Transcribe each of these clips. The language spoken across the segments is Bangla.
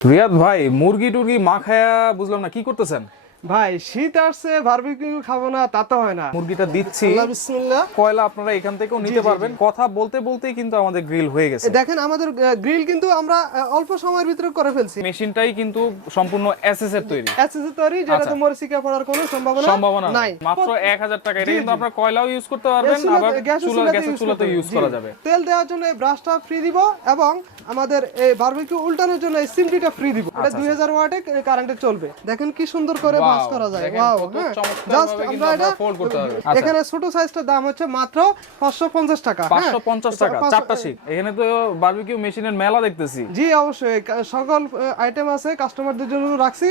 রিয়াদ ভাই মুরগি টুরগি মা খায়া বুঝলাম না কি করতেছেন? ভাই শীত আসছে বারবিকিউ খাব না তা তো হয় না। মুরগিটা দিচ্ছি। বিসমিল্লাহ। কয়লা আপনারা এখান থেকেও নিতে পারবেন। কথা বলতে বলতেই কিন্তু আমাদের গ্রিল হয়ে গেছে। দেখেন আমাদের গ্রিল কিন্তু আমরা অল্প সময়ের ভিতরে করে ফেলছি। মেশিনটাই কিন্তু সম্পূর্ণ এসএস এর তৈরি। এসএসএ তৈরি যেটাতে আচ্ছা। মরিচিকা পড়ার কোনো সম্ভাবনা সম্ভাবনা নাই। মাত্র এক হাজার টাকা। এটা কিন্তু। আপনার কয়লাও ইউজ করতে পারবেন আবার চুলা গ্যাসের চুলাতে ইউজ করা যাবে। তেল দেওয়ার জন্য এই ব্রাশটা ফ্রি দিব এবং আমাদের এই বারবিকিউ উল্টানোর জন্য এই সিমটিটা ফ্রি দিব। এটা 2000 ওয়াটে কারেন্টে চলবে। দেখেন কি সুন্দর করে করা যায়। ওয়াও হ্যাঁ। জাস্ট আমরা এটা fold করতে। আচ্ছা। এখানে ছোট সাইজটার দাম হচ্ছে মাত্র 550 টাকা। হ্যাঁ? পাঁচশো পঞ্চাশ টাকা চারটা এখানে তো বারবিকিউ মেশিনের মেলা দেখতেছি। জি অবশ্যই। সকল আইটেম আছে কাস্টমারদের জন্য রাখছি।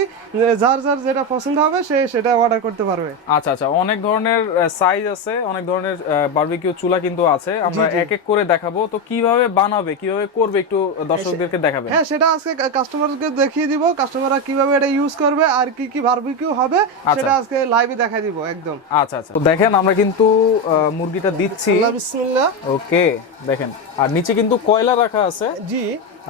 যার যার যেটা পছন্দ হবে সে সেটা অর্ডার করতে পারবে। আচ্ছা আচ্ছা। অনেক ধরনের সাইজ আছে অনেক ধরনের বারবিকিউ চুলা কিন্তু আছে। আমরা এক এক করে দেখাবো। তো কীভাবে বানাবে কীভাবে করবে একটু দর্শকদেরকে দেখাবেন? হ্যাঁ সেটা আজকে কাস্টমারকে দেখিয়ে দিব। কাস্টমাররা কীভাবে এটা ইউজ করবে আর কি কি বারবিকিউ হবে সেটা আজকে লাইভে দেখাই দিব একদম। আচ্ছা আচ্ছা। তো দেখেন আমরা কিন্তু মুরগিটা দিচ্ছি। বিসমিল্লাহ। ওকে দেখেন। আর নিচে কিন্তু কয়লা রাখা আছে। জি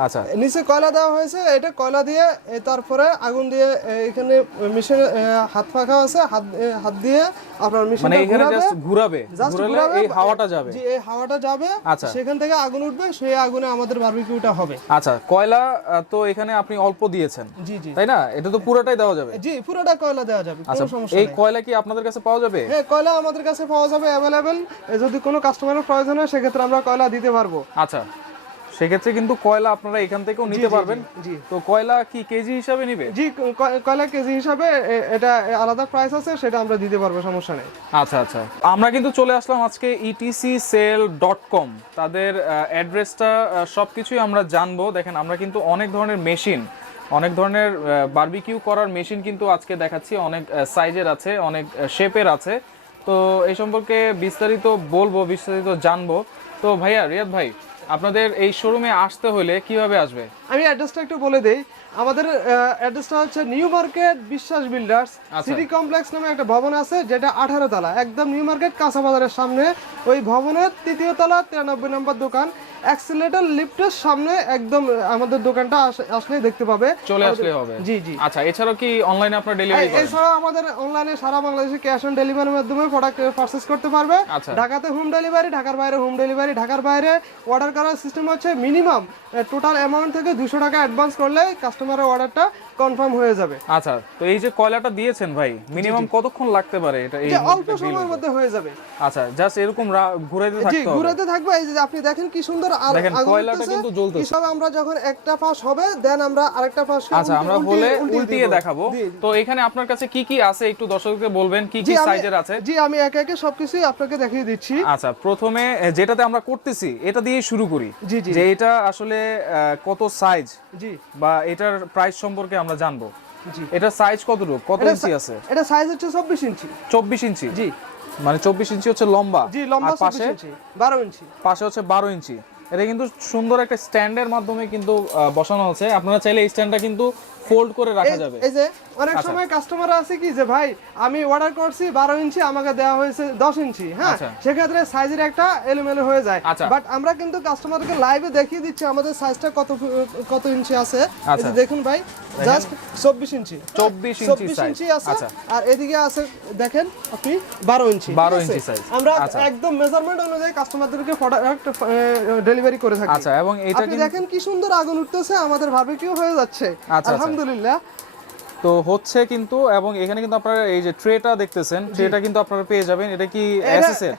আচ্ছা। নিচে কয়লা দেওয়া হয়েছে এটা কয়লা দিয়ে তারপরে আগুন দিয়ে এখানে মেশিনে হাত পাখা আছে হাত হাত দিয়ে আপনার মানে মেশিনটা এখানে জাস্ট ঘুরাবে ঘুরালে এই হাওয়াটা যাবে। জি এই হাওয়াটা যাবে আচ্ছা। সেখান থেকে আগুন উঠবে সেই আগুনে আমাদের বারবিকিউটা হবে। আচ্ছা কয়লা তো এখানে আপনি অল্প দিয়েছেন। জি জি। তাই না? এটা তো পুরোটাই দেওয়া যাবে। জি পুরোটা কয়লা দেওয়া যাবে আচ্ছা কোনো সমস্যা এই কয়লা কি আপনাদের কাছে পাওয়া যাবে? হ্যাঁ কয়লা আমাদের কাছে পাওয়া যাবে অ্যাভেলেবেল যদি কোনো কাস্টমারের প্রয়োজন হয় সেক্ষেত্রে আমরা কয়লা দিতে পারব। আচ্ছা। সেক্ষেত্রে কিন্তু কয়লা আপনারা এখান থেকেও নিতে পারবেন। জি তো কয়লা কি কেজি হিসাবে নিবে? জি কয়লা কেজি হিসাবে এটা আলাদা প্রাইস আছে সেটা আমরা দিতে পারব সমস্যা নেই। আচ্ছা আচ্ছা। আমরা কিন্তু চলে আসলাম আজকে ইটিসি সেল ডট কম তাদের অ্যাড্রেসটা সব কিছুই আমরা জানব। দেখেন আমরা কিন্তু অনেক ধরনের মেশিন অনেক ধরনের বারবিকিউ করার মেশিন কিন্তু আজকে দেখাচ্ছি। অনেক সাইজের আছে অনেক শেপের আছে। তো এই সম্পর্কে বিস্তারিত বলব বিস্তারিত জানব। তো ভাইয়া রিয়াদ ভাই আপনাদের এই শোরুমে আসতে হলে কীভাবে আসবে? আমি অ্যাড্রেসটা একটু বলে দেই। আমাদের অ্যাড্রেসটা হচ্ছে New Market Biswas builders. City Complex নামে একটা ভবন আছে যেটা আঠারো তলা একদম নিউ মার্কেট কাঁচা বাজারের সামনে। ওই ভবনের তৃতীয় তলা তিরানব্বই নম্বর দোকান। অ্যাক্সিলেটর লিফটের সামনে একদম আমাদের দোকানটা আস- আসলেই দেখতে পাবে। চলে আসলে হবে। জি জি। আচ্ছা এছাড়াও কি অনলাইনে আপনার ডেলিভারি এই- এছাড়াও আমাদের অনলাইনে সারা বাংলাদেশে ক্যাশ অন ডেলিভারির মাধ্যমে প্রোডাক্ট পারচেস করতে পারবে। আচ্ছা। ঢাকাতে হোম ডেলিভারি ঢাকার বাইরে হোম ডেলিভারি ঢাকার বাইরে অর্ডার করার সিস্টেম হচ্ছে মিনিমাম টোটাল অ্যামাউন্ট থেকে দুশো টাকা অ্যাডভান্স করলে কাস্টমারের অর্ডারটা কনফার্ম হয়ে যাবে। আচ্ছা তো এই যে কয়লাটা দিয়েছেন ভাই মিনিমাম কতক্ষণ লাগতে পারে এটা এই অল্প সময়ের মধ্যে হয়ে যাবে। আচ্ছা জাস্ট এরকম ঘুরাইতে থাকতে হবে। ঘুরাতে থাকবে এই যে আপনি দেখেন কি সুন্দর আর দেখেন, কয়লাটা কিন্তু জ্বলতেছে। এসব আমরা যখন একটা পাশ হবে দেন আমরা আরেকটা পাশ আচ্ছা আমরা হলে উল্টিয়ে দেখাবো। তো এখানে আপনার কাছে কি কি আছে? একটু দর্শকদের বলবেন কি কি সাইজের আছে? জি আমি একে একে সবকিছুই আপনাকে দেখিয়ে দিচ্ছি। আচ্ছা প্রথমে যেটাতে আমরা করতেছি এটা দিয়ে শুরু করি। যে এটা আসলে কত সাইজ জি। বা এটার প্রাইস সম্পর্কে আমরা জানব। এটা সাইজ কতটুকু কত ইঞ্চি আছে? এটা সাইজ হচ্ছে চব্বিশ ইঞ্চি চব্বিশ ইঞ্চি জি। মানে চব্বিশ ইঞ্চি হচ্ছে লম্বা। জি লম্বা পাশে? 12 ইঞ্চি পাশে হচ্ছে বারো ইঞ্চি এটা কিন্তু সুন্দর একটা স্ট্যান্ডের মাধ্যমে কিন্তু বসানো হচ্ছে আপনারা চাইলে এই স্ট্যান্ডটা কিন্তু ফোল্ড করে রাখা যাবে এই যে অনেক আচ্ছা। সময় কাস্টমার আছে কি যে ভাই আমি অর্ডার করছি বারো ইঞ্চি আমাকে দেওয়া হয়েছে দশ ইঞ্চি হ্যাঁ আচ্ছা। সেক্ষেত্রে সাইজের একটা এলোমেলো হয়ে যায় আচ্ছা। বাট আমরা কিন্তু কাস্টমারকে লাইভে দেখিয়ে দিচ্ছি আমাদের সাইজটা কত কত ইঞ্চি আছে এই আচ্ছা। যে দেখুন ভাই জাস্ট চব্বিশ ইঞ্চি চব্বিশ ইঞ্চি চব্বিশ সাইজ ইঞ্চি আছে আচ্ছা আর এদিকে আছে দেখেন আপনি বারো ইঞ্চি 12 ইঞ্চি size। আমরা আচ্ছা। একদম মেজারমেন্ট অনুযায়ী কাস্টমারদেরকে প্রোডাক্ট ডেলিভারি করে থাকি আচ্ছা এবং এটা আপনি দেখেন কি সুন্দর আগুন উঠতেছে আমাদের ভাবে বারবিকিউ হয়ে যাচ্ছে আচ্ছা। আলহামদুলিল্লাহ। তো হচ্ছে কিন্তু এবং এখানে কিন্তু আপনারা এই যে ট্রেটা দেখতেছেন ট্রেটা কিন্তু আপনারা পেয়ে যাবেন। এটা কি এসএস এর?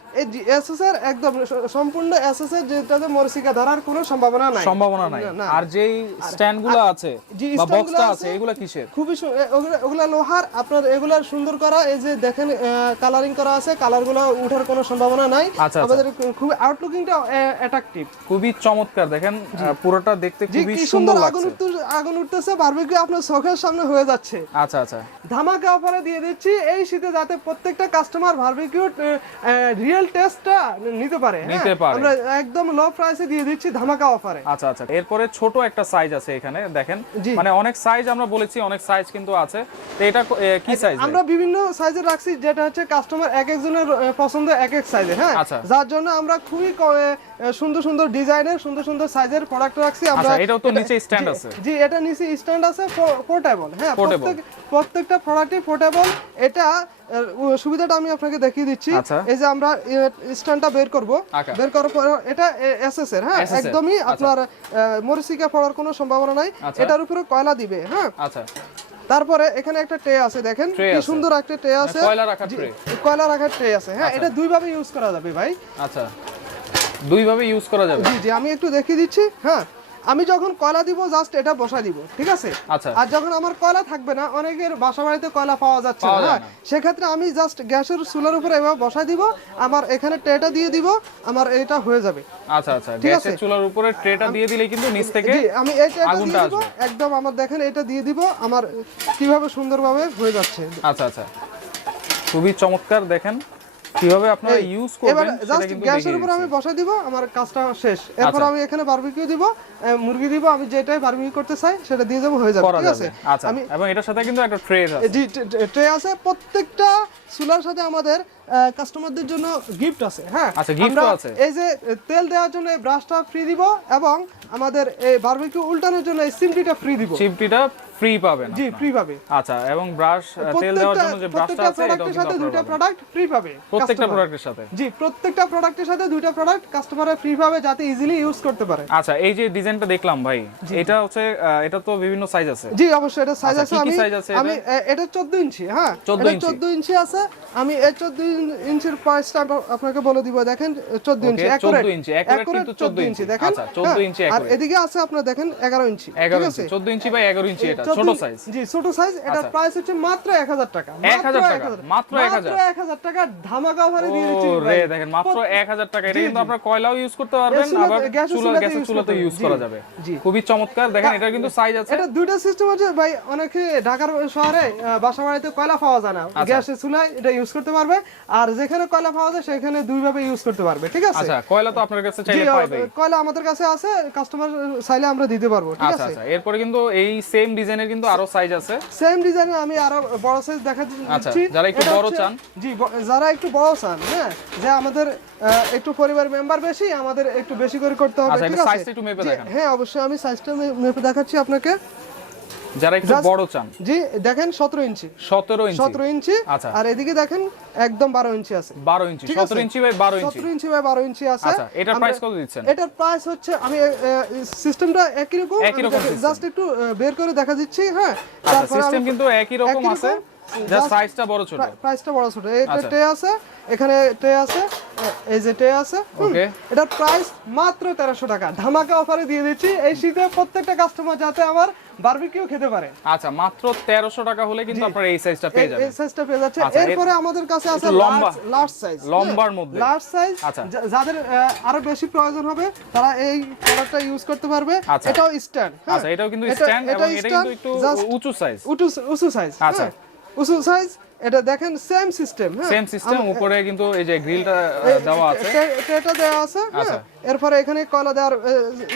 এসএস এর একদম সম্পূর্ণ এসএস এর যেটাতে মরিচিকা ধরার কোনো সম্ভাবনা নাই। সম্ভাবনা নাই। আর যেই স্ট্যান্ডগুলো আছে বা বক্সটা আছে এগুলা কিসের? খুবই ওগুলা- লোহার আপনার এগুলা সুন্দর করা এই যে দেখেন কালারিং করা আছে কালারগুলো উঠার কোনো সম্ভাবনা নাই। আচ্ছা, আচ্ছা। আমাদের খুব আউটলুকিংটা অ্যাট্রাকটিভ খুবই চমৎকার দেখেন পুরোটা দেখতে খুবই সুন্দর লাগছে। আগুন উঠতেছে বারবিকিউ আপনার চোখের সামনে হয়ে যাচ্ছে। আচ্ছা আচ্ছা। ধামাকা অফারে দিয়ে দিচ্ছি এই শীতে যাতে প্রত্যেকটা কাস্টমার বারবিকিউ রিয়েল টেস্টটা নিতে পারে হ্যাঁ? নিতে পারে। আমরা একদম লো প্রাইসে দিয়ে দিচ্ছি ধামাকা অফারে আচ্ছা আচ্ছা। এরপরে ছোট একটা সাইজ আছে এখানে দেখেন। মানে অনেক সাইজ আমরা বলেছি অনেক সাইজ কিন্তু আছে। তো এটা কি সাইজ আমরা বিভিন্ন সাইজের রাখছি যেটা হচ্ছে কাস্টমার এক একজনের পছন্দ এক এক সাইজে হ্যাঁ? আচ্ছা। যার জন্য আমরা খুবই সুন্দর সুন্দর ডিজাইনের সুন্দর সুন্দর সাইজের প্রোডাক্ট রাখছি আমরা আচ্ছা, এটাও তো নিচে জি- আছে। জি এটা নিচে স্ট্যান্ড আছে পোর্টেবল হ্যাঁ প্রত্যেক প্রত্যেকটা প্রোডাক্টই পোর্টেবল এটা সুবিধাটা আমি আপনাকে দেখিয়ে দিচ্ছি। আচ্ছা। এই যে আমরা স্ট্যান্ডটা বের করব। আচ্ছা। বের করার পর এটা এসএস এর হ্যাঁ একদমই আচ্ছা। আপনার মরিচিকা পড়ার কোনো সম্ভাবনা নাই। এটার উপরে কয়লা দিবে হ্যাঁ। আচ্ছা। তারপরে এখানে একটা ট্রে আছে দেখেন। কি সুন্দর একটা ট্রে আছে। কয়লা রাখার tray। কয়লা রাখার ট্রে আছে। হ্যাঁ এটা দুই ভাবে ইউজ করা যাবে ভাই। আচ্ছা। দুই ভাবে ইউজ করা যাবে। জি জি আমি একটু দেখিয়ে দিচ্ছি। হ্যাঁ আমি যখন কয়লা দিব জাস্ট এটা বসা দিব ঠিক আছে? আচ্ছা। আর যখন আমার কয়লা থাকবে না অনেকের বাসা বাড়িতে কলা পাওয়া যাচ্ছে না হ্যাঁ? সেক্ষেত্রে আমি জাস্ট গ্যাসের চুলার উপরে এভাবে বসা দিব আমার এখানে ট্রেটা দিয়ে দিব আমার এটা হয়ে যাবে। আচ্ছা আচ্ছা। ঠিক আছে। চুলার উপরে ট্রেটা দিয়ে দিলে কিন্তু নিচ থেকে আমি এই ট্রেটা দিয়ে দিব একদম আমার দেখেন এটা দিয়ে দিব আমার কীভাবে সুন্দরভাবে হয়ে যাচ্ছে। আচ্ছা আচ্ছা। খুবই চমৎকার দেখেন। কীভাবে আপনারা ইউজ করবেন এবার জাস্ট গ্যাসের উপর আমি বসা দিব আমার কাজটা শেষ। এরপর আচ্ছা। আমি এখানে বারবিকিউ দিব মুরগি দিব আমি যেটাই বারবিকিউ করতে চাই সেটা দিয়ে দেব হয়ে যাবে ঠিক আছে? আচ্ছা আমি এবং এটার সাথে কিন্তু একটা ট্রে আছে। ট্রে আছে প্রত্যেকটা চুলার সাথে আমাদের কাস্টমারদের জন্য গিফট আছে হ্যাঁ? আচ্ছা, আমরা আছে। এই যে তেল দেওয়ার জন্য এই ব্রাশটা ফ্রি দিব এবং আমাদের এই বারবিকিউ উল্টানোর জন্য এই সিমটিটা ফ্রি দিব। চিমটিটা ফ্রি পাবেন জি ফ্রি পাবে। আচ্ছা এবং ব্রাশ তেল দেওয়ার জন্য যে ব্রাশটা আছে প্রোডাক্টের সাথে দুইটা প্রোডাক্ট ফ্রি পাবে প্রত্যেকটা প্রোডাক্টের সাথে। জি প্রত্যেকটা প্রোডাক্টের সাথে দুইটা প্রোডাক্ট কাস্টমারের ফ্রি পাবে যাতে ইজিলি ইউজ করতে পারে। আচ্ছা এই যে ডিজাইনটা দেখলাম ভাই এটা হচ্ছে এটা তো বিভিন্ন সাইজ আছে। জি অবশ্যই এটা সাইজ আচ্ছা, আছে। আমি আমি এটা 14 ইঞ্চি হ্যাঁ? 14 এটা ইঞ্চি। 14 ইঞ্চি আছে। আমি এই 14 ইঞ্চির প্রাইসটা আপনাকে বলে দিব দেখেন 14 ইঞ্চি 14 ইঞ্চি, accurate accurate কিন্তু 14 ইঞ্চি। ইঞ্চি। দেখেন। আচ্ছা, 14 হ্যাঁ, ইঞ্চি আর এদিকে আছে আপনার দেখেন 11 ইঞ্চি এগারো ঠিক ইঞ্চি আছে? চোদ্দ ইঞ্চি বাই এগারো ইঞ্চি এটা ছোট সাইজ জি ছোট সাইজ এটার আচ্ছা। প্রাইস হচ্ছে মাত্র 1000 টাকা 1000 টাকা, মাত্র 1000 1000 টাকা ধামাকা অফারে দিয়ে দিচ্ছি রে দেখেন মাত্র এক হাজার টাকা এটা কিন্তু। আপনার কয়লাও ইউজ করতে পারবেন আবার চুলা গ্যাসের চুলাতে ইউজ করা যাবে। জি। খুবই চমৎকার দেখেন এটা কিন্তু সাইজ আছে। এটা দুইটা সিস্টেম আছে ভাই অনেকে ঢাকার শহরে বাসা বাড়িতে কয়লা পাওয়া যায় না। আচ্ছা। গ্যাসের চুলায় এটা ইউজ করতে পারবে। আর যেখানে কয়লা পাওয়া যায় সেখানে দুই ভাবে ইউজ করতে পারবে ঠিক আছে? আচ্ছা কয়লা তো আপনার কাছে চাইলে আহ, পাইবে কয়লা আমাদের কাছে আছে কাস্টমার চাইলে আমরা দিতে পারব ঠিক আচ্ছা আছে? আচ্ছা এরপরে কিন্তু এই সেম ডিজাইনের কিন্তু আরও সাইজ আছে। সেম ডিজাইনে আমি আরও বড় সাইজ দেখা আচ্ছা, দিচ্ছি। যারা একটু বড় চান। জি যারা একটু বড় চান হ্যাঁ? যে আমাদের একটু পরিবার মেম্বার বেশি আমাদের একটু বেশি করে করতে হবে আচ্ছা, ঠিক আছে? size টা একটু মেপে দেখান। হ্যাঁ অবশ্যই আমি সাইজটা মেপে দেখাচ্ছি আপনাকে। যারা একটু বড় চান। জি দেখেন সতেরো ইঞ্চি। সতেরো ইঞ্চি। সতেরো ইঞ্চি আচ্ছা। আর এদিকে দেখেন একদম বারো ইঞ্চি আছে। বারো ইঞ্চি ঠিক আছে। সতেরো ইঞ্চি বাই বারো ইঞ্চি। সতেরো ইঞ্চি বাই বারো ইঞ্চি আছে। আচ্ছা এটার প্রাইস কত দিচ্ছেন? এটার প্রাইস হচ্ছে আমি সিস্টেমটা একই রকম। জাস্ট একটু বের করে দেখা দিচ্ছি হ্যাঁ? আচ্ছা সিস্টেম কিন্তু একই রকম আছে just- সাইজটা বড় ছোট। প্রাইসটা বড় ছোট। একটা আচ্ছা। টে আছে এখানে টে আছে এই যে টে আছে. এটার প্রাইস মাত্র তেরোশো টাকা। ধামাকা অফারে দিয়ে দিচ্ছি এই শীতে প্রত্যেকটা কাস্টমার যাতে আমার বারবিকিউ খেতে পারে আচ্ছা মাত্র 1300 টাকা হলে কিন্তু আপনারা এই সাইজটা পেয়ে যাবেন এই সাইজটা পেয়ে যাচ্ছে আচ্ছা, এরপরে আমাদের কাছে আছে লম্বা। লার্জ সাইজ লম্বার মধ্যে। লার্জ সাইজ আচ্ছা। যাদের আরও বেশি প্রয়োজন হবে তারা এই প্রোডাক্টটা ইউজ করতে পারবে আচ্ছা। এটাও স্ট্যান্ড আচ্ছা এটাও কিন্তু স্ট্যান্ড এবং এটা কিন্তু একটু উঁচু সাইজ উঁচু উঁচু সাইজ আচ্ছা। উঁচু সাইজ এটা দেখেন সেম সিস্টেম হ্যাঁ? সেম সিস্টেম উপরে কিন্তু এই যে গ্রিলটা দেওয়া আছে। এটা- দেওয়া আছে হ্যাঁ। আচ্ছা। এরপরে এখানে কয়লা দেওয়ার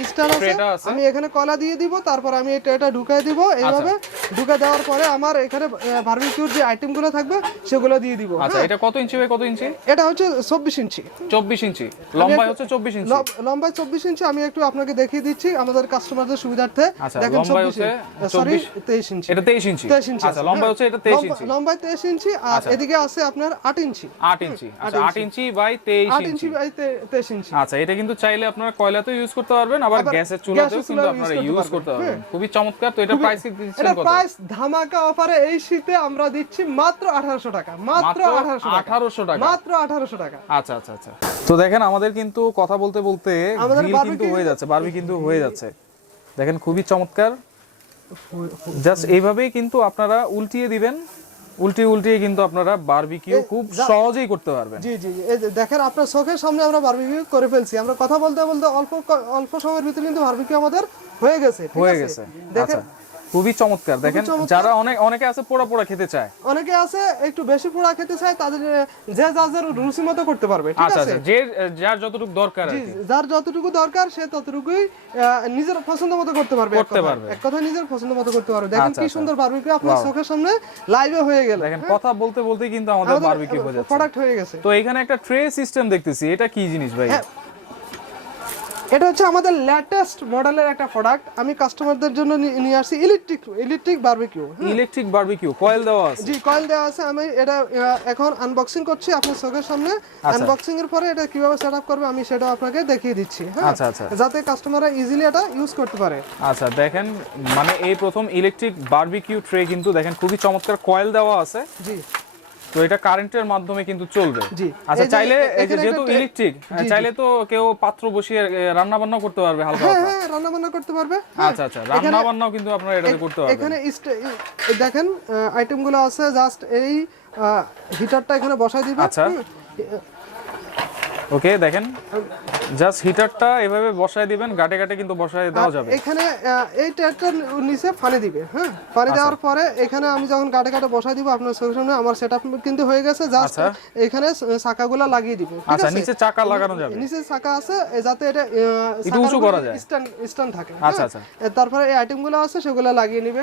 স্ট্যান্ড আছে। আমি এখানে কয়লা দিয়ে দিব তারপর আমি এটা এটা ঢুকাই দিব এইভাবে। আচ্ছা। ঢুকে দেওয়ার পরে আমার এখানে বারবিকিউর যে আইটেমগুলো থাকবে সেগুলো দিয়ে দিব আচ্ছা হ্যাঁ। এটা কত ইঞ্চি বাই কত ইঞ্চি? এটা হচ্ছে চব্বিশ ইঞ্চি। চব্বিশ ইঞ্চি। লম্বায় হচ্ছে চব্বিশ ইঞ্চি। লম- লম্বায় চব্বিশ ইঞ্চি আমি একটু আপনাকে দেখিয়ে দিচ্ছি আমাদের কাস্টমারদের সুবিধার্থে। আচ্ছা, দেখেন লম্বায় চব্বিশ হচ্ছে সরি 24 তেইশ ইঞ্চি। এটা তেইশ ইঞ্চি। তেইশ ইঞ্চি আচ্ছা আছে, লম্বা হ্যাঁ। হচ্ছে এটা তেইশ লম্বা- ইঞ্চি। লম্বায় তেইশ ইঞ্চি আর এদিকে আছে আপনার আট ইঞ্চি। আট ইঞ্চি। আচ্ছা আট ইঞ্চি বাই তেইশ আট ইঞ্চি ইঞ্চি। বাই তে- তেইশ ইঞ্চি। আচ্ছা এটা কিন্তু চাইলে আপনারা কয়লাতেও ইউজ করতে পারবেন আবার গ্যাসের চুলাতেও কিন্তু আপনারা ইউজ করতে পারবেন। খুবই চমৎকার তো এটা প্রাইস দিচ্ছেন এটা কত? প্রাইস ধামাকা অফারে এই শীতে আমরা দিচ্ছি মাত্র আঠারোশো টাকা মাত্র মাত্র আঠারোশো টাকা। আঠারোশো টাকা। মাত্র আঠারোশো টাকা। আচ্ছা আচ্ছা আচ্ছা। তো দেখেন আমাদের কিন্তু কথা বলতে বলতে গ্রিল কিন্তু হয়ে যাচ্ছে বারবি কিন্তু হয়ে যাচ্ছে। দেখেন খুবই চমৎকার। জাস্ট এইভাবেই কিন্তু আপনারা উল্টিয়ে দিবেন। উল্টিয়ে উল্টিয়ে কিন্তু আপনারা বারবিকিউ খুব সহজেই করতে পারবেন। জি জি দেখেন আপনার চোখের সামনে আমরা বারবিকিউ করে ফেলছি। আমরা কথা বলতে বলতে অল্প অল্প সময়ের ভিতরে কিন্তু বারবিকিউ আমাদের হয়ে গেছে ঠিক হয়ে আছে? গেছে। দেখেন আচ্ছা। খুবই চমৎকার। দেখেন যারা অনেক অনেকে আছে পোড়া পোড়া খেতে চায়। অনেকে আছে একটু বেশি পোড়া খেতে চায় তাদের যে যার রুচি মতো করতে পারবে ঠিক আচ্ছা আছে? আচ্ছা যে যার যতটুকু দরকার যার যতটুকু দরকার সে ততটুকুই নিজের পছন্দ মতো করতে পারবে করতে পারবে। এক কথা নিজের পছন্দ মতো করতে পারবে। দেখেন আচ্ছা, কি। সুন্দর বারবিকিউ আপনার চোখের সামনে লাইভে হয়ে গেল দেখেন কথা বলতে বলতেই কিন্তু আমাদের বারবিকিউ হয়ে যাচ্ছে। প্রোডাক্ট হয়ে গেছে। তো এখানে একটা ট্রে সিস্টেম দেখতেছি এটা কি জিনিস ভাই? হ্যাঁ, এটা হচ্ছে আমাদের লেটেস্ট মডেলের একটা প্রোডাক্ট আমি কাস্টমারদের জন্য নিয়ে আসছি electric electric barbecue electric barbecue coil দেওয়া আছে। জি কয়েল দেওয়া আছে। আমি এটা এখন আনবক্সিং করছি আপনার চোখের সামনে। আনবক্সিং এর পরে এটা কীভাবে সেট আপ করবে আমি সেটা আপনাকে দেখিয়ে দিচ্ছি হ্যাঁ। আচ্ছা আচ্ছা। যাতে কাস্টমাররা ইজিলি এটা ইউজ করতে পারে। আচ্ছা দেখেন মানে এই প্রথম ইলেকট্রিক বারবিকিউ ট্রে কিন্তু দেখেন খুবই চমৎকার কয়েল দেওয়া আছে। জি। তো এটা কারেন্টের মাধ্যমে কিন্তু চলবে। জি। আচ্ছা চাইলে এই যে যেহেতু ইলেকট্রিক চাইলে তো কেউ পাত্র বসিয়ে রান্না বান্না করতে পারবে হালকা হ্যাঁ হ্যাঁ রান্না বান্না করতে পারবে। আচ্ছা আচ্ছা রান্না বান্নাও কিন্তু আপনারা এটাতে করতে পারবেন। এখানে দেখেন আইটেমগুলো আছে জাস্ট এই হিটারটা এখানে বসাই দিবেন। আচ্ছা। ওকে দেখেন জাস্ট হিটারটা এভাবে বসায় দিবেন গাটে গাটে কিন্তু বসায় দেওয়া যাবে এখানে এই ট্যাগটার নিচে পানি দিবে হ্যাঁ পানি আচ্ছা। দেওয়ার পরে এখানে আমি যখন গাটে গাটে বসাই দিব আপনার চোখের সামনে আমার সেটআপ কিন্তু হয়ে গেছে জাস্ট আচ্ছা। এখানে চাকাগুলো লাগিয়ে দিব আচ্ছা নিচে চাকা লাগানো যাবে নিচে চাকা আছে যাতে এটা একটু উঁচু করা যায়। স্ট্যান্ড স্ট্যান্ড থাকে আচ্ছা, হ্যাঁ? আচ্ছা। এ তারপরে এই আইটেমগুলো আছে সেগুলো লাগিয়ে নিবে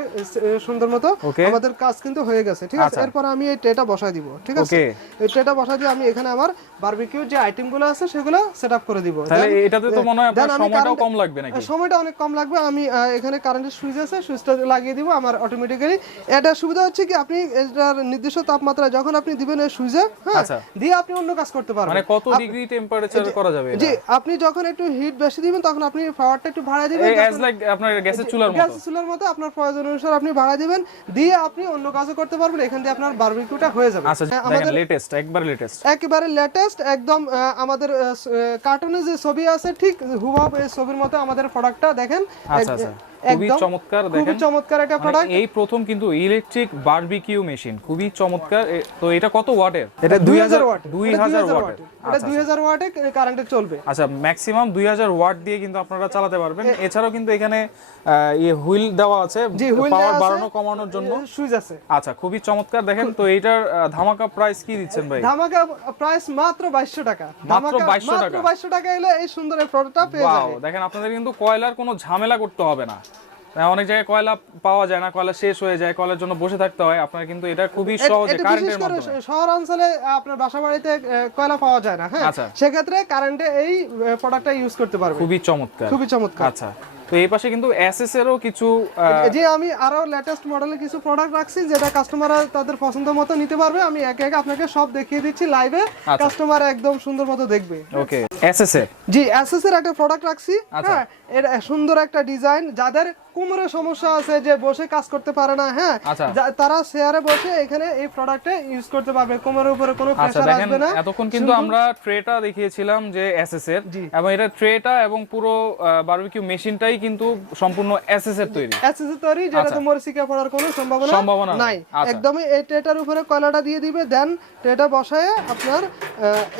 সুন্দর মতো আমাদের কাজ কিন্তু হয়ে গেছে ঠিক আছে আচ্ছা। এরপর আমি এই ট্রেটা বসাই দিব ঠিক আছে এই ট্রেটা বসাই দিয়ে আমি এখানে আমার বারবিকিউ যে আইটেমগুলো আছে সেগুলো সেটআপ করে দিব। তাহলে এটাতে তো মনে হয় আপনার সময়টাও কম লাগবে নাকি? সময়টা অনেক কম লাগবে। আমি এখানে কারেন্টের সুইচ আছে সুইচটা লাগিয়ে দিব আমার অটোমেটিক্যালি এটা সুবিধা হচ্ছে কি আপনি এটার নির্দিষ্ট তাপমাত্রা যখন আপনি দিবেন এই সুইচে হ্যাঁ আচ্ছা। দিয়ে আপনি অন্য কাজ করতে পারবেন। মানে কত ডিগ্রি টেম্পারেচার করা যাবে জি আপনি যখন একটু হিট বেশি দিবেন তখন আপনি পাওয়ারটা একটু বাড়ায় দিবেন অ্যাজ লাইক আপনার গ্যাসের চুলার মতো। গ্যাস চুলার মতো আপনার প্রয়োজন অনুসারে আপনি বাড়ায় দিবেন দিয়ে আপনি অন্য কাজও করতে পারবেন এখান দিয়ে আপনার বারবিকিউটা হয়ে যাবে। আচ্ছা লেটেস্ট একবার লেটেস্ট একেবারে লেটেস্ট একদম আমাদের কার্টুনে যে ছবি আছে ঠিক হুবহু এই ছবির মতো আমাদের প্রোডাক্টটা দেখেন? আচ্ছা আচ্ছা। খুবই চমৎকার দেখেন। চমৎকার একটা মানে প্রোডাক্ট এই প্রথম কিন্তু ইলেকট্রিক বারবিকিউ মেশিন খুবই চমৎকার। তো এটা কত ওয়াটের? এটা 2000 ওয়াট। 2000 ওয়াটের। এটা দুই হাজার ওয়াটে কারেন্টে চলবে। আচ্ছা ম্যাক্সিমাম 2000 ওয়াট দিয়ে কিন্তু আপনারা চালাতে পারবেন। এছাড়াও কিন্তু এখানে আহ, ইয়ে হুইল দেওয়া আছে। পাওয়ার বাড়ানো কমানোর জন্য। সুইচ আছে। আচ্ছা খুবই চমৎকার। দেখেন তো এইটার আহ, ধামাকা প্রাইস কি দিচ্ছেন ভাই? ধামাকা প্রাইস মাত্র বাইশশো টাকা। মাত্র ধামাকা- 2200 মাত্র টাকা? বাইশশো টাকা এলে এই সুন্দর এই প্রোডাক্টটা পেয়ে ওয়াও যাবে। দেখেন আপনাদের কিন্তু কয়লার কোনো ঝামেলা করতে হবে না। অনেক জায়গায় কয়লা পাওয়া যায় না কয়লা শেষ হয়ে যায় কয়লার জন্য বসে থাকতে হয়। আপনার কিন্তু এটা খুবই সহজ সহজে কারেন্টের মাধ্যমে। শহর অঞ্চলে আপনার বাসা বাড়িতে কয়লা পাওয়া যায় না হ্যাঁ? আচ্ছা। সেক্ষেত্রে কারেন্টে এই প্রোডাক্টটা ইউজ করতে পারবে। খুবই চমৎকার। খুবই চমৎকার। আচ্ছা। তো এই পাশে কিন্তু এসএস এরও কিছু যে আমি আরও লেটেস্ট মডেলের কিছু প্রোডাক্ট রাখছি যেটা কাস্টমাররা তাদের পছন্দ মতো নিতে পারবে। আমি একে একে আপনাকে সব দেখিয়ে দিচ্ছি লাইভে আচ্ছা। কাস্টমার একদম সুন্দর মতো দেখবে। ওকে এসএস এর জি এসএস এর একটা প্রোডাক্ট রাখছি। আচ্ছা। হ্যাঁ এটা সুন্দর একটা ডিজাইন যাদের কোমরের সমস্যা আছে যে বসে কাজ করতে পারে না হ্যাঁ আচ্ছা। তারা চেয়ারে বসে এখানে এই প্রোডাক্টে ইউজ করতে পারবে। কোমরের উপরে কোনো প্রেসার আসবে না। এতক্ষণ কিন্তু আমরা ট্রেটা দেখিয়েছিলাম যে এসএস এর। জি। এবং এটা ট্রেটা এবং পুরো বারবিকিউ মেশিনটাই কিন্তু সম্পূর্ণ এসএস এর তৈরি এসএস এর তৈরি যেটাতে আচ্ছা। মরিচিকা পড়ার কোনো সম্ভাবনা সম্ভাবনা নাই। আচ্ছা। একদমই এই ট্রেটার উপরে কয়লাটা দিয়ে দিবে দেন ট্রেটা বসায় আপনার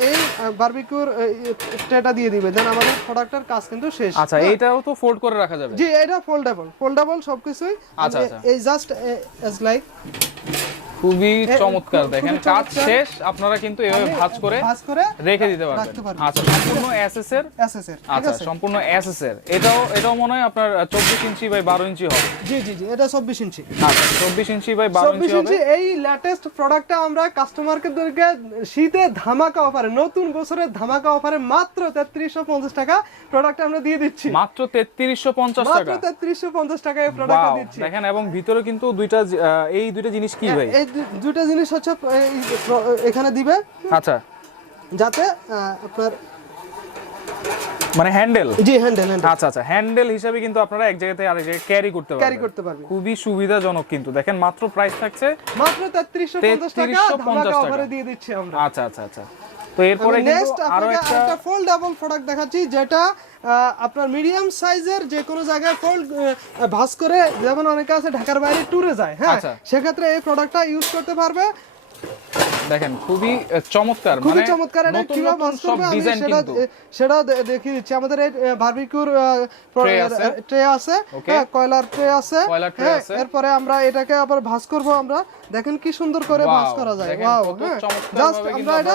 এই বারবিকিউর ট্রেটা দিয়ে দিবে দেন আমাদের প্রোডাক্টের কাজ কিন্তু শেষ আচ্ছা এইটাও তো ফোল্ড করে রাখা যাবে জি এটা ফোল্ডেবল ফোল্ডেবল সবকিছুই আচ্ছা, আচ্ছা। এই জাস্ট এজ লাইক খুবই চমৎকার দেখেন কাজ শেষ আপনারা কিন্তু এভাবে ভাঁজ করে রেখে দিতে পারবেন। আচ্ছা সম্পূর্ণ এসএস এর? এসএস এর আচ্ছা সম্পূর্ণ এসএস এর। এটাও এটাও মনে হয় আপনার চব্বিশ ইঞ্চি বাই বারো ইঞ্চি হবে। জি জি জি এটা 24 ইঞ্চি। আচ্ছা চব্বিশ ইঞ্চি বাই বারো চব্বিশ ইঞ্চি হবে। এই লেটেস্ট প্রোডাক্টটা আমরা কাস্টমারকে শীতে ধামাকা অফারে নতুন বছরের ধামাকা অফারে মাত্র তেত্রিশশো পঞ্চাশ টাকা প্রোডাক্ট আমরা দিয়ে দিচ্ছি। মাত্র তেত্রিশশো পঞ্চাশ মাত্র টাকা। তেত্রিশশো পঞ্চাশ টাকায় এই প্রোডাক্টটা দিচ্ছি। দেখেন এবং ভিতরে কিন্তু দুইটা এই দুইটা জিনিস কি ভাই? দুইটা জিনিস হচ্ছে এখানে দিবে। আচ্ছা। যাতে আপনার মানে হ্যান্ডেল? জি হ্যান্ডেল আচ্ছা আচ্ছা। হ্যান্ডেল হিসাবে কিন্তু আপনারা এক জায়গা থেকে আরেক জায়গায় ক্যারি করতে পারবেন। ক্যারি করতে পারবে খুবই সুবিধাজনক কিন্তু। দেখেন মাত্র প্রাইস থাকছে মাত্র তেত্রিশশো পঞ্চাশ টাকা 3350 টাকা। দিয়ে দিচ্ছি আমরা। আচ্ছা আচ্ছা আচ্ছা। তো এরপরে কিন্তু আরও একটা ফোল্ডেবল প্রোডাক্ট দেখাচ্ছি যেটা আপনার মিডিয়াম সাইজের যে কোনো জায়গায় ফোল্ড ভাস করে যেমন অনেকে আছে ঢাকার বাইরে ট্যুরে যায় হ্যাঁ আচ্ছা। সেক্ষেত্রে এই প্রোডাক্টটা ইউজ করতে পারবে দেখেন খুবই চমৎকার খুবই মানে চমৎকার এটা কীভাবে করবে আমি সেটা সেটা দেখিয়ে দিচ্ছি। আমাদের এই বারবিকিউর ট্রে আছে। হ্যাঁ কয়লার ট্রে আছে হ্যাঁ, আছে। এরপরে আমরা এটাকে আবার ভাঁজ করব আমরা। দেখেন কি সুন্দর করে করা যায়। ওয়াও হ্যাঁ। জাস্ট আমরা এটা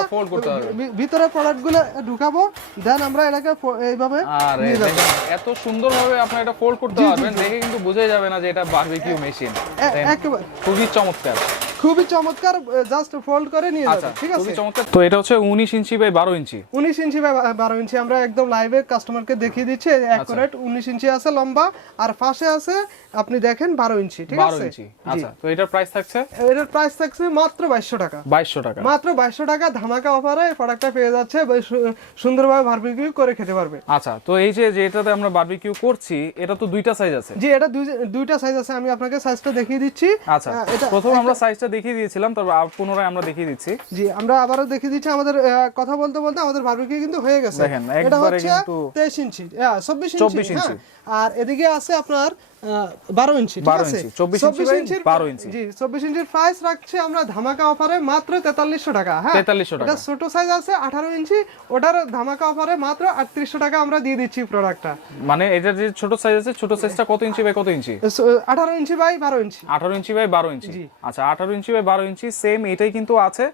ভিতরে প্রোডাক্টগুলো ঢুকাবো দেন আমরা এটাকে এইভাবে নিয়ে যাব। এত সুন্দরভাবে আপনারা এটা ফোল্ড করতে পারবেন দেখে কিন্তু বোঝাই যাবে না যে এটা বারবিকিউ মেশিন একেবারে। খুবই চমৎকার। খুবই চমৎকার জাস্ট ফোল্ড করে নিয়ে আচ্ছা যাবে ঠিক আছে? চমৎকার। তো এটা হচ্ছে উনিশ ইঞ্চি বাই বারো ইঞ্চি। উনিশ ইঞ্চি বাই বারো ইঞ্চি আমরা একদম লাইভে কাস্টমারকে দেখিয়ে দিচ্ছি আচ্ছা। অ্যাকুরেট উনিশ ইঞ্চি আছে লম্বা আর পাশে আছে আপনি দেখেন বারো ইঞ্চি ঠিক আছে? ইঞ্চি আচ্ছা তো এটার প্রাইস থাকছে? এটার প্রাইস থাকছে মাত্র বাইশশো টাকা। বাইশশো টাকা। মাত্র বাইশশো টাকা ধামাকা অফারে এই প্রোডাক্টটা পেয়ে যাচ্ছে সুন্দরভাবে বারবিকিউ করে খেতে পারবে। আচ্ছা তো এই যে যেটাতে আমরা বারবিকিউ করছি এটা তো দুইটা সাইজ আছে। জি এটা দুই- দুইটা সাইজ আছে আমি আপনাকে সাইজটা দেখিয়ে দিচ্ছি। আচ্ছা প্রথমে আমরা সাইজটা দেখিয়ে দিয়েছিলাম তারপর পুনরায় আমরা দেখিয়ে দিচ্ছি জি আমরা আবারও দেখিয়ে দিচ্ছি আমাদের কথা বলতে বলতে আমাদের বারবিকিউ কিন্তু হয়ে গেছে দেখেন, এটা হচ্ছে কিন্তু- তেইশ ইঞ্চি চব্বিশ 24 ইঞ্চি ইঞ্চি। হ্যাঁ। আর এদিকে আছে আপনার বারো ইঞ্চি ঠিক 12 আছে? ইঞ্চি, 24 ইঞ্চি বাই 12 ইঞ্চি। জি চব্বিশ ইঞ্চির প্রাইস রাখছে আমরা ধামাকা অফারে মাত্র তেতাল্লিশশো টাকা হ্যাঁ? 4300 টাকা। ছোট সাইজ আছে আঠারো ইঞ্চি ওটার ধামাকা অফারে মাত্র আটত্রিশশো টাকা আমরা দিয়ে দিচ্ছি প্রোডাক্টটা মানে এটার যে ছোট সাইজ আছে ছোট সাইজটা কত ইঞ্চি বাই কত ইঞ্চি? আঠারো ইঞ্চি বাই বারো ইঞ্চি। আঠারো ইঞ্চি বাই বারো ইঞ্চি। আচ্ছা আঠারো ইঞ্চি বাই বারো ইঞ্চি সেম এটাই কিন্তু আছে।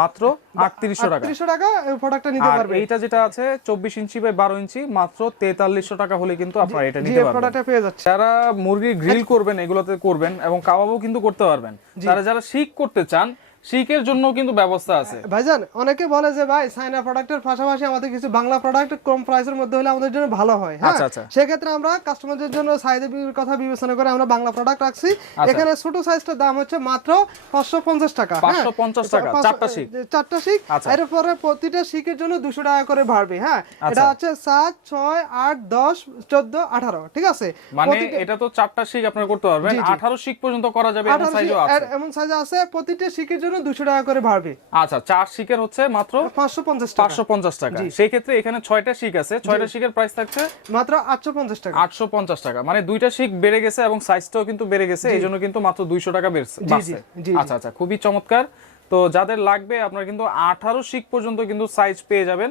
মাত্র আটত্রিশশো টাকা। আটত্রিশশো টাকা প্রোডাক্টটা নিতে পারবে। এইটা যেটা আছে চব্বিশ ইঞ্চি বাই বারো ইঞ্চি মাত্র তেতাল্লিশশো টাকা হলে কিন্তু আপনারা এটা নিতে পারবেন। প্রোডাক্টটা পেয়ে যাচ্ছে। যারা মুরগি গ্রিল করবেন এগুলোতে করবেন এবং কাবাবও কিন্তু করতে পারবেন। যারা যারা শিক করতে চান শিকের জন্য কিন্তু ব্যবস্থা আছে ভাইজান অনেকে বলে যে ভাই সাইনা প্রোডাক্টের পাশাপাশি আমাদের কিছু বাংলা প্রোডাক্ট কম প্রাইসের মধ্যে হলে আমাদের জন্য ভালো হয় হ্যাঁ আচ্ছা, আচ্ছা। সেক্ষেত্রে আমরা কাস্টমারদের জন্য সাইজের কথা বিবেচনা করে আমরা বাংলা প্রোডাক্ট রাখছি আচ্ছা। এখানে ছোট সাইজটার দাম হচ্ছে মাত্র পাঁচশো পঞ্চাশ টাকা হ্যাঁ? 550 টাকা, চারটা শিক। চারটা শিক আচ্ছা। এরপরে প্রতিটা শিকের জন্য দুশো টাকা করে বাড়বে হ্যাঁ। এটা হচ্ছে সাত ছয় আট দশ চোদ্দ আঠারো ঠিক আছে মানে এটা তো চারটা শিক আপনারা করতে পারবেন আঠারো শিক পর্যন্ত করা যাবে এমন সাইজও আছে এমন সাইজ আছে প্রতিটা শিকের জন্য দুশো টাকা করে বাড়বে আচ্ছা চার শিকের হচ্ছে মাত্র পাঁচশো পঞ্চাশ টাকা। পাঁচশো পঞ্চাশ টাকা। সেই ক্ষেত্রে এখানে ছয়টা শিক আছে। ছয়টা শিকের প্রাইস থাকছে মাত্র আটশো পঞ্চাশ টাকা। আটশো পঞ্চাশ টাকা। মানে দুইটা শিক বেড়ে গেছে এবং সাইজটাও কিন্তু বেড়ে গেছে। এই জন্য কিন্তু মাত্র দুইশো টাকা বেড়েছে। আচ্ছা আচ্ছা খুবই চমৎকার। তো যাদের লাগবে আপনারা কিন্তু আঠারো শিক পর্যন্ত কিন্তু সাইজ পেয়ে যাবেন।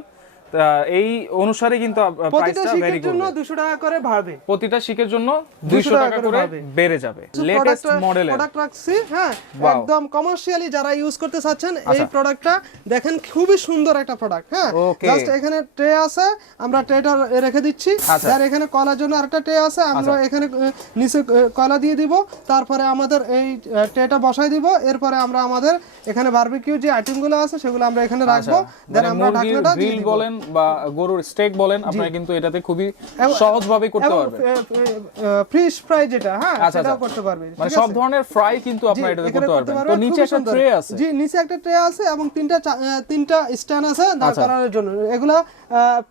এই অনুসারে কিন্তু প্রতিটা শিকের জন্য করবে। দুশো টাকা করে বাড়বে। প্রতিটা শিকের জন্য দুইশো টাকা টাকা করে বেড়ে যাবে। লেটেস্ট মডেলের প্রোডাক্ট রাখছি হ্যাঁ একদম কমার্শিয়ালি যারা ইউজ করতে চাচ্ছেন এই আচ্ছা। প্রোডাক্টটা দেখেন খুবই সুন্দর একটা প্রোডাক্ট হ্যাঁ। জাস্ট এখানে ট্রে আছে আমরা ট্রেটা রেখে দিচ্ছি। আচ্ছা। আর এখানে কলার জন্য আরেকটা ট্রে আছে আমরা এখানে আহ, নিচে কলা দিয়ে দিব তারপরে আমাদের এই ট্রেটা বসাই দিব এরপরে আমরা আমাদের এখানে বারবিকিউ যে আইটেমগুলো আছে সেগুলো আমরা এখানে রাখব। দেন মানে আমরা ঢাকনাটা দিয়ে দিব। বলেন বা গরুর স্টেক বলেন আপনারা কিন্তু এটাতে খুবই সহজভাবে করতে পারবেন। ফ্রিজ ফ্রাই যেটা হ্যাঁ আচ্ছা, সেটাও আচ্ছা। করতে পারবে মানে সব ধরনের ফ্রাই কিন্তু আপনারা এটাতে করতে পারবেন। তো নিচে একটা ট্রে আছে। জি নিচে একটা ট্রে আছে এবং তিনটা তিনটা স্ট্যান্ড আছে দাঁড় আচ্ছা। করানোর জন্য। এগুলা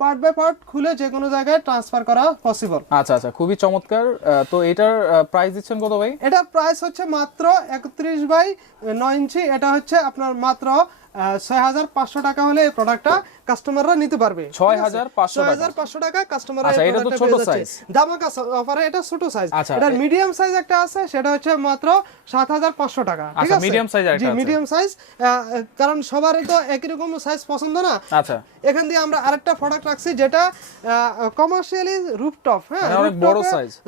পার্ট বাই পার্ট খুলে যে কোনো জায়গায় ট্রান্সফার করা পসিবল আচ্ছা আচ্ছা খুবই চমৎকার। তো এটার প্রাইস দিচ্ছেন কত ভাই? এটা প্রাইস হচ্ছে মাত্র একত্রিশ বাই নয় ইঞ্চি। এটা হচ্ছে আপনার মাত্র ছয় হাজার পাঁচশো টাকা হলে এই প্রোডাক্টটা কাস্টমাররা নিতে পারবে। 6,500 ছয় টাকা। হাজার পাঁচশো টাকা কাস্টমাররা আচ্ছা, এটা তো ছোট size। দামাকা অফারে এটা ছোট সাইজ এটা মিডিয়াম সাইজ একটা আছে সেটা হচ্ছে মাত্র সাত হাজার পাঁচশো টাকা। ঠিক আচ্ছা, আছে? size আরেকটা জি মিডিয়াম সাইজ কারণ সবারই তো একই রকম সাইজ পছন্দ না। আচ্ছা। এখান দিয়ে আমরা আরেকটা প্রোডাক্ট রাখছি যেটা কমার্শিয়ালি রুফটপ হ্যাঁ মানে অনেক বড়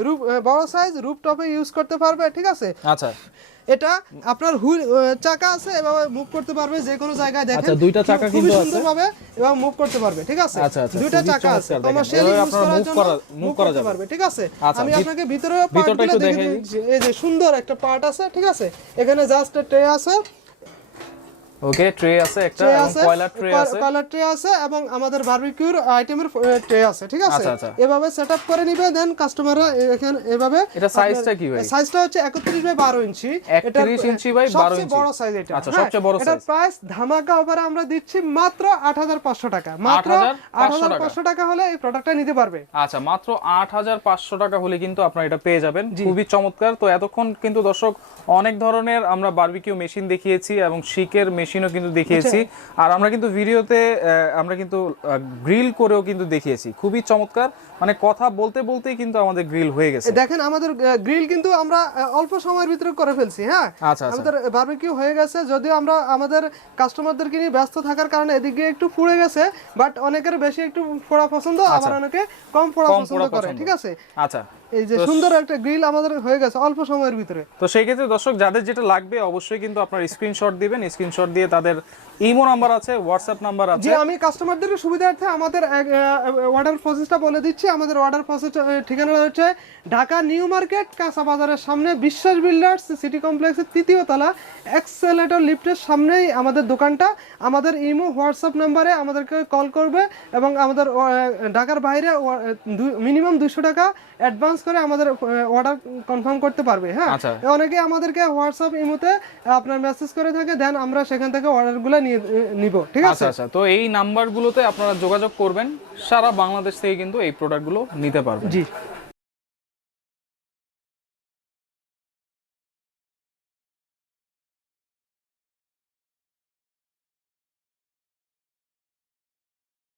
roof- আহ, বড় সাইজ রুফটপে ইউজ করতে পারবে ঠিক আছে? আচ্ছা। এটা আপনার হুইল চাকা আছে এভাবে মুভ করতে পারবে যে কোনো জায়গায় দেখেন। আচ্ছা, দুইটা চাকা কিন্তু আছে। সুন্দরভাবে এবং মুভ করতে পারবে ঠিক আছে? আচ্ছা, আচ্ছা, দুইটা চাকা আছে। কমার্শিয়ালি ইউজ করার জন্য মুভ করা করতে যাবে। পারবে ঠিক আছে? আচ্ছা, আমি আপনাকে ভিতরে পার্টগুলো দেখাই এই যে সুন্দর একটা পার্ট আছে ঠিক আছে? এখানে জাস্ট ট্রে আছে। ওকে ট্রে আছে একটা কয়লার ট্রে আছে? কয়লার ট্রে আছে এবং আমাদের বারবিকিউর আইটেমের ট্রে আছে ঠিক আছে? আচ্ছা, আচ্ছা। এভাবে সেটআপ করে নিবে দেন কাস্টমাররা এখানে এভাবে এটা সাইজটা কি ভাই? সাইজটা হচ্ছে 31 বাই 12 ইঞ্চি। 31 ইঞ্চি বাই 12 সবচেয়ে বড় সাইজ এটা। আচ্ছা, হ্যাঁ, সবচেয়ে বড় এটার size। প্রাইস ধামাকা অফারে আমরা দিচ্ছি মাত্র 8500 টাকা। মাত্র 8500 টাকা। হলে এই প্রোডাক্টটা নিতে পারবে। আচ্ছা মাত্র আট হাজার পাঁচশো টাকা হলে কিন্তু আপনারা এটা পেয়ে যাবেন। খুবই চমৎকার। তো এতক্ষণ কিন্তু দর্শক অনেক ধরনের আমরা বারবিকিউ মেশিন দেখিয়েছি এবং শিকের মেশিন মেশিনও কিন্তু দেখিয়েছি। আর আমরা কিন্তু ভিডিওতে আমরা কিন্তু গ্রিল করেও কিন্তু দেখিয়েছি। খুবই চমৎকার। মানে কথা বলতে বলতেই কিন্তু আমাদের গ্রিল হয়ে গেছে। দেখেন আমাদের গ্রিল কিন্তু আমরা অল্প সময়ের ভিতরে করে ফেলছি হ্যাঁ? আচ্ছা আচ্ছা। আমাদের বারবিকিউ হয়ে গেছে। যদিও আমরা আমাদের কাস্টমারদেরকে নিয়ে ব্যস্ত থাকার কারণে এদিকে একটু পুড়ে গেছে বাট অনেকের বেশি একটু পোড়া পছন্দ আবার অনেকে কম কম পছন্দ করে ঠিক আছে? আচ্ছা। এই যে সুন্দর একটা গ্রিল আমাদের হয়ে গেছে অল্প সময়ের ভিতরে। তো সেই ক্ষেত্রে দর্শক যাদের যেটা লাগবে অবশ্যই কিন্তু আপনার স্ক্রিনশট দিবেন। স্ক্রিনশট দিয়ে তাদের ইমো নাম্বার আছে হোয়াটসঅ্যাপ নাম্বার আছে। আমি কাস্টমারদের সুবিধার্থে আমাদের অর্ডার প্রসেসটা বলে দিচ্ছি। আমাদের অর্ডার প্রসেস ঠিকানা হচ্ছে ঢাকা নিউ মার্কেট কাঁচা বাজারের সামনে বিশ্বাস বিল্ডার্স সিটি কমপ্লেক্সের তৃতীয় তলা এক্সেলেটর লিফটের সামনেই আমাদের দোকানটা। আমাদের ইমো হোয়াটসঅ্যাপ নাম্বারে আমাদেরকে কল করবে এবং আমাদের ঢাকার বাইরে মিনিমাম দুশো টাকা অ্যাডভান্স করে আমাদের অর্ডার কনফার্ম করতে পারবে হ্যাঁ? আচ্ছা। অনেকে আমাদেরকে হোয়াটসঅ্যাপ ইমোতে আপনার মেসেজ করে থাকে দেন আমরা সেখান থেকে অর্ডারগুলো নিয়ে নিব ঠিক আছে? আচ্ছা আচ্ছা। তো এই নাম্বারগুলোতে আপনারা যোগাযোগ করবেন সারা বাংলাদেশ থেকে কিন্তু এই প্রোডাক্টগুলো নিতে পারবেন। জি।